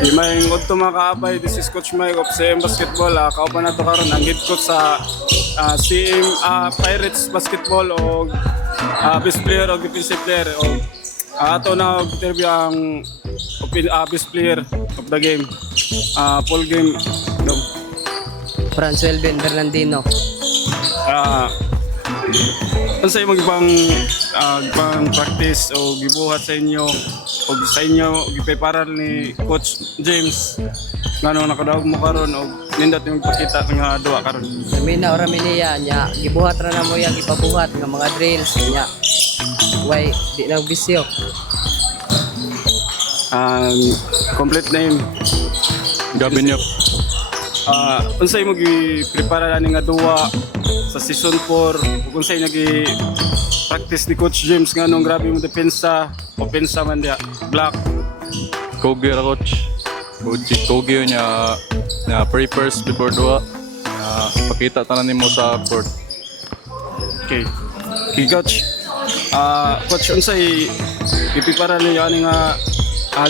Di may to mga kaabay, this is Coach Mike of CM Basketball. Kauban na to karon ang head coach sa CM Pirates Basketball o best player o defensive player. O ato na interview ang best player of the game. Full game. Franz Welben Fernandino. Ano sa imong ibang practice o gibuhat sa inyo o sa inyo gipreparar ni Coach James ngano nakadaog mo karon o nindot yung pakita nga duwa karon. Ramina o Raminiya nya gibuhat ra na mo yang ipabuhat nga mga drills nya. Why di na bisyo. Complete name Gabinyop. Unsay mo gi-prepare ani nga duwa sa season 4 ug unsay nagi-practice ni Coach James nganong grabe mo depensa, opensa man dia, block. Kogi ra coach. Kogi niya na pre-first before dua. Pakita tanan nimo sa court. Okay. Coach. Coach unsay gi-prepare niyo ani nga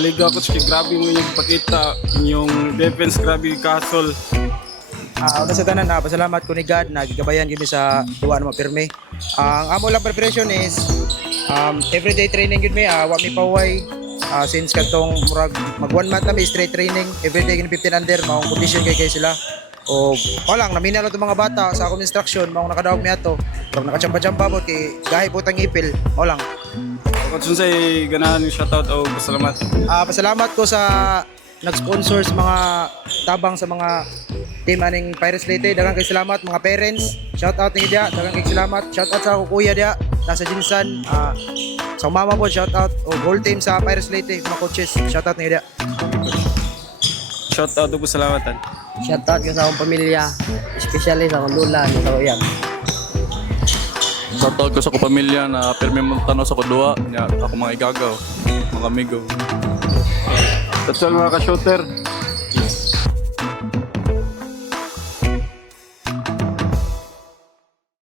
liga coach kay grabe mo yung pakita inyong defense grabe kasol. Una sa tanan, pasalamat ko ni God na gigabayan gini sa duwa na mapirme. Ang amo lang preparation is everyday training gid mi, wa mi paway since katong murag mag 1 month na mi straight training, everyday gini 15 under, maong condition kay sila. O lang namina lang mga bata sa akong instruction, maong nakadaog mi ato. Pero nakachamba-chamba po kay gahi putang ipil, o lang. Coach unsay ganahan yung shoutout o pasalamat? Pasalamat ko sa nag-sponsor sa mga tabang sa mga team aning Pirates Leyte. Daghang kay salamat mga parents. Shout out ninyo dia. Daghang kay salamat. Shout out sa ako kuya dia nasa Jinsan. Sa mama po shout out o goal team sa Pirates Leyte mga coaches. Shout out ninyo dia. Shoutout o pasalamatan. Shoutout ko sa akong pamilya, especially sa akong lula ni Taoyang. Shoutout ko sa ko pamilya na pirmi mo tanaw sa kodua niya ako mga igagaw, mga amigo. That's all mga ka-shooter.